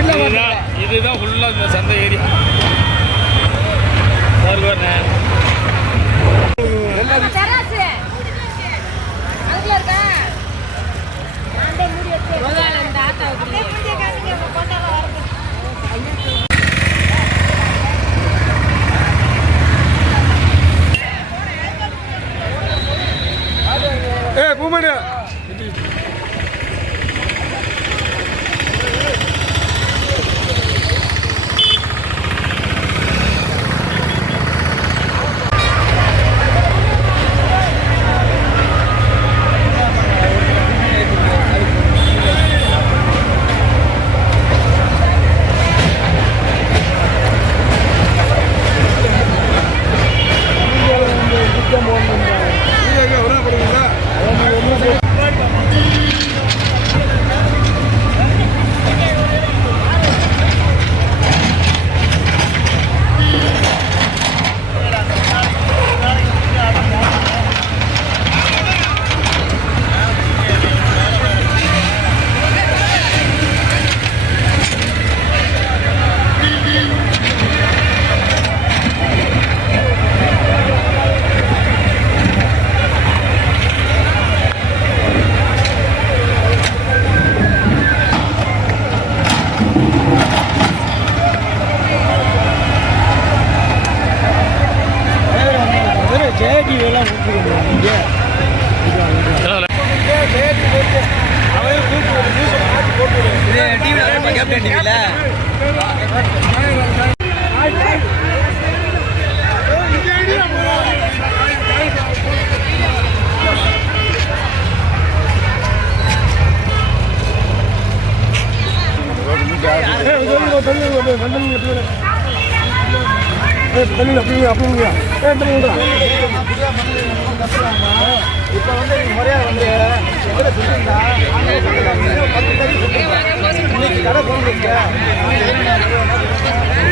இதுதான் இதுதான் ஃபுல்லாக இந்த சந்தை ஏரியா. பாருங்க Yeah. கேப்டன் டிவில இப்போ வந்து நீங்க முறையா வந்து எங்களை சொல்லியிருந்தா இன்னைக்கு கடை போடுறீங்க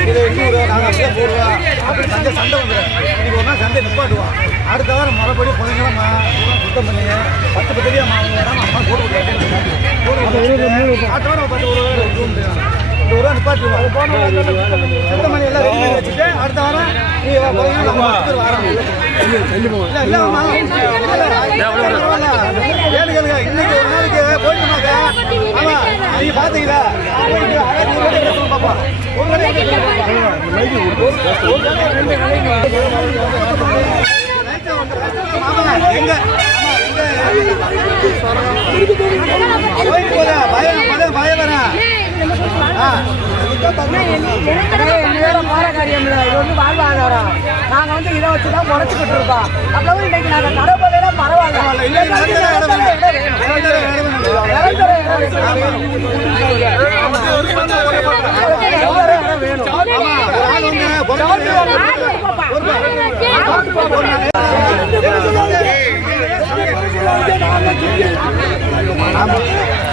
இது எண்ணூறு நாங்கள் அப்படியே போடுவோம் அப்படி சந்தை சண்டை வந்துடும் இன்னைக்கு ஒரு நாள் சந்தை நிப்பாட்டுவோம் அடுத்த வாரம் மறுபடி பிள்ளைங்களா சுத்தம் பண்ணி பத்து பத்தடியாக மாவுங்க அம்மா போட்டு விட்டுருக்கேன் அடுத்த பத்து ஒரு ஒரு ரூபா நிப்பாட்டுவோம் சுத்தம் பண்ணி எல்லாம் ரெடி பண்ணி வச்சுட்டு அடுத்த வாரம் நீ பிள்ளைங்க நம்ம பத்து ஏழு இன்னைக்கு ஒரு நாளைக்கு நீங்க பாத்தீங்களா? எங்க பயம் பயம் பயம் வரேன் ஆ இது வந்து வாழ்வாதாரம் நாங்க வந்து இதை வச்சு தான் முறைச்சிக்கிட்டு இருக்கோம் அப்போ இன்னைக்கு நாங்க கடவுளே பரவாயில்ல வேணும்.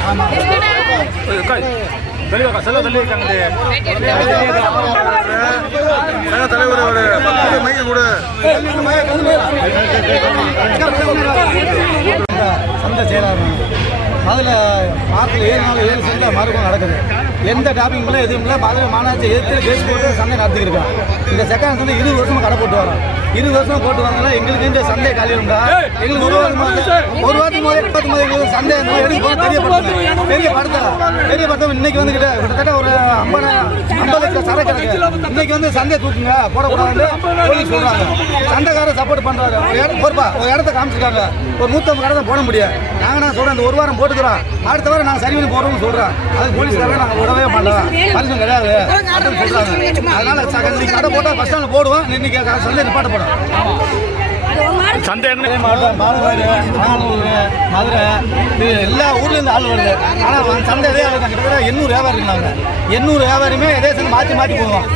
ஆமா, தெளிவாக்கா செல்ல தள்ளி இருக்காங்க தலைவர் ஒரு மையம் கூட. சந்தை செயலாளர். அதில் மாதத்தில் ஏழு நாள் ஏழு சந்தை மறுபடியும் நடக்குது. எந்த டாபிக் இல்லை எதுவும் இல்லை. மதுரை மாநகராட்சி எதிர்த்து கேஸ் போட்டு சந்தை நடத்திருக்கோம் இந்த செகண்ட் சந்தை இருபது வருஷமா கடை போட்டு வரோம் இருபது வருஷமா போட்டு வந்தால எங்களுக்கு இந்த சந்தை காலிடும்டா எங்களுக்கு ஒரு வாரம் ஒரு வாரத்துக்கு முதல்ல பத்து முதல் எங்களுக்கு சந்தை இந்த மாதிரி எடுத்து போக தெரியப்படுத்தணும் தெரியப்படுத்தலாம் தெரியப்படுத்தம் இன்னைக்கு வந்து கிட்ட கிட்டத்தட்ட ஒரு ஐம்பது ஐம்பது லட்சம் சரக்கு கிடக்கு இன்னைக்கு வந்து சந்தை தூக்குங்க. போடக்கூடாதுன்னு போலீஸ் சொல்றாங்க. சண்டைக்காரர் சப்போர்ட் பண்றாங்க ஒரு இடம் பொறுப்பா ஒரு இடத்த காமிச்சிருக்காங்க. ஒரு நூற்றம்பது கடை தான் போட முடியும். நாங்க நான் சொல்றேன் இந்த ஒரு வாரம் போட்டுக்கிறோம். அடுத்த வாரம் நாங்கள் சரி பண்ணி போறோம்னு சொல்றோம். அது போலீஸ்காரங்க நாங்கள் விடவே மாட்டோம் பரிசு கிடையாது. அப்படின்னு சொல்றாங்க. அதனால கடை போட்டால் பஸ் ஸ்டாண்டில் போடுவோம் இன்னைக்கு சந்தை நிப்பாட்ட போடும் சந்தை எங்க மாவட்டம் பாலக்காடு நானூறு மதுரை இது எல்லா ஊர்லேருந்து ஆள் வருது. ஆனால் சந்தை இதே ஆள் தான் கிட்டத்தட்ட எண்ணூறு வியாபாரி இருந்தாங்க. எண்ணூறு வியாபாரியுமே இதே சந்தை மாற்றி மாற்றி போவோம்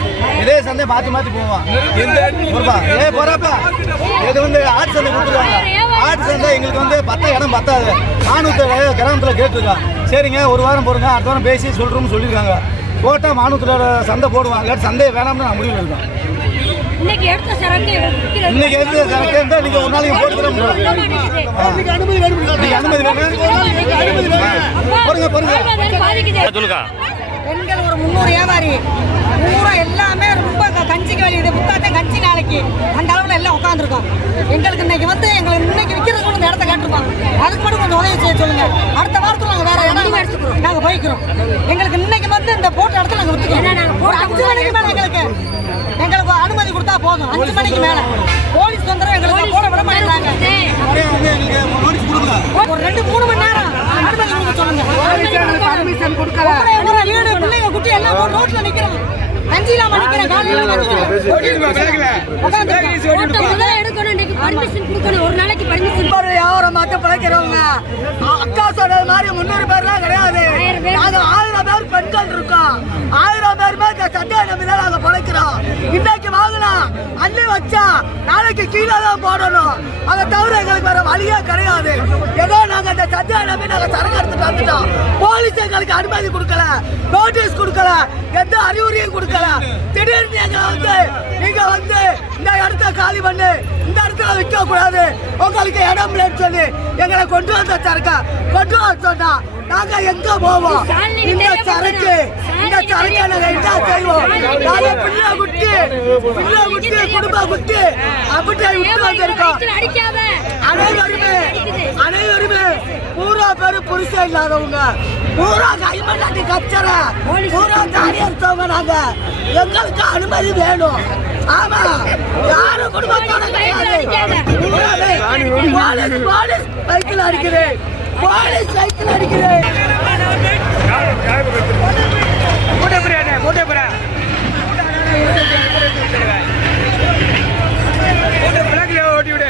இதே சந்தை மாற்றி மாற்றி போவோம் எந்த? பொறுப்பா. ஏ போறாப்பா. இது வந்து ஆட்டு சந்தை கொடுத்துருவாங்க. ஆட்டு சந்தை எங்களுக்கு வந்து பத்த இடம் பத்தாது. மானூத்தோட கிராமத்தில் கேட்டிருக்கோம் சரிங்க ஒரு வாரம் போடுங்க. அடுத்த வாரம் பேசி சொல்கிறோம்னு சொல்லியிருக்காங்க. போட்டால் மானூத்தோட சந்தை போடுவாங்க சந்தையை வேணாம்னு நான் முடிவு இருக்கோம் இன்னைக்கு எடுத்த சரக்கு இன்னைக்கு எடுத்து சரக்கு இருந்தால் நீங்கள் ஒரு நாளைக்கு போட்டு தர முடியும் விட மாட்டேங்குது. நீங்க அனுமதி வேணும். அனுமதி வேணும். பாருங்க பாருங்க பெண்கள் ஒரு முந்நூறு வியாபாரி. பூரா எல்லாமே ரொம்ப கஞ்சிக்கு வழி இது புத்தாத்தே கஞ்சி நாளைக்கு. அந்த அளவில் எல்லாம் உட்காந்துருக்கோம் எங்களுக்கு இன்னைக்கு வந்து எங்களுக்கு இன்னைக்கு விற்கிறதுக்கு இந்த இடத்த கேட்டிருப்பாங்க அதுக்கு மட்டும் கொஞ்சம் உதவி செய்ய சொல்லுங்க. அடுத்த வாரத்தில் நாங்கள் வேற இடம் எடுத்துக்கிறோம். நாங்கள் போய்க்கிறோம். எங்களுக்கு இன்னைக்கு வந்து இந்த போட்ட இடத்துல நாங்கள் விற்றுக்கிறோம் ஒரு அஞ்சு மணிக்கு மேலே எங்களுக்கு எங்களுக்கு அனுமதி கொடுத்தா போதும். அஞ்சு மணிக்கு மேலே. போலீஸ் தொந்தரவு எங்களுக்கு போட விட கொடுக்கல. ஒரு ரெண்டு மூணு மணி நேரம். அனுமதி கொடுக்க சொல்லுங்க. பர்மிஷன் கொடுக்கல. வீடு பிள்ளைங்க குட்டி எல்லாம் ரோட்ல நிக்கிறோம். கஞ்சிலாம் நிக்கிறேன் காலையில பிழைக்கிறவங்க. அக்கா சொன்னது மாதிரி முன்னூறு பேர்லாம் கிடையாது. நாங்க ஆயிரம் பேர் பெண்கள் இருக்கோம். ஆயிரம் பேருமே இந்த சட்டையை நம்பி தான் நாங்க பிழைக்கிறோம். இன்னைக்கு வச்சா நாளைக்கு கீழே தான் போடணும். அதை தவிர எங்களுக்கு வேற வழியே கிடையாது. ஏதோ நாங்க இந்த சட்டையை நம்பி நாங்க சரக்கு எடுத்துட்டு வந்துட்டோம். போலீஸ் எங்களுக்கு அனுமதி கொடுக்கல. நோட்டீஸ் கொடுக்கல. எந்த அறிவுரையும் கொடுக்கல. திடீர்னு எங்களை வந்து நீங்க வந்து இந்த இடத்த காலி பண்ணு. இந்த இடத்துல விற்க கூடாது உங்களுக்கு இடம் இல்லைன்னு சொல்லி எங்களை கொண்டு வந்த சரக்க கொண்டு வர சொன்னா நாங்க எங்க போவோம்? இந்த சரக்கு இந்த சரக்கு நாங்க என்ன செய்வோம் நாங்க பிள்ளை குட்டி பிள்ளை குட்டி குடும்ப குட்டி அப்படி விட்டு வந்திருக்கோம் அடிக்காத அனைவருமே அனைவருமே பூரா பேரு புருஷன் இல்லாதவங்க. பூரா கைமண்டாட்டி கச்சர. பூரா தாடி எடுத்தவங்க நாங்க. எங்களுக்கு அனுமதி வேணும். ஆமா. யாரும் குடும்பத்தோட கிடையாது. பூராவே போலீஸ் போலீஸ் சைக்கிள் அடிக்கிறேன். போலீஸ் சைக்கிள் புரியா கூட்ட பிளாக்ல ஓட்டி விடு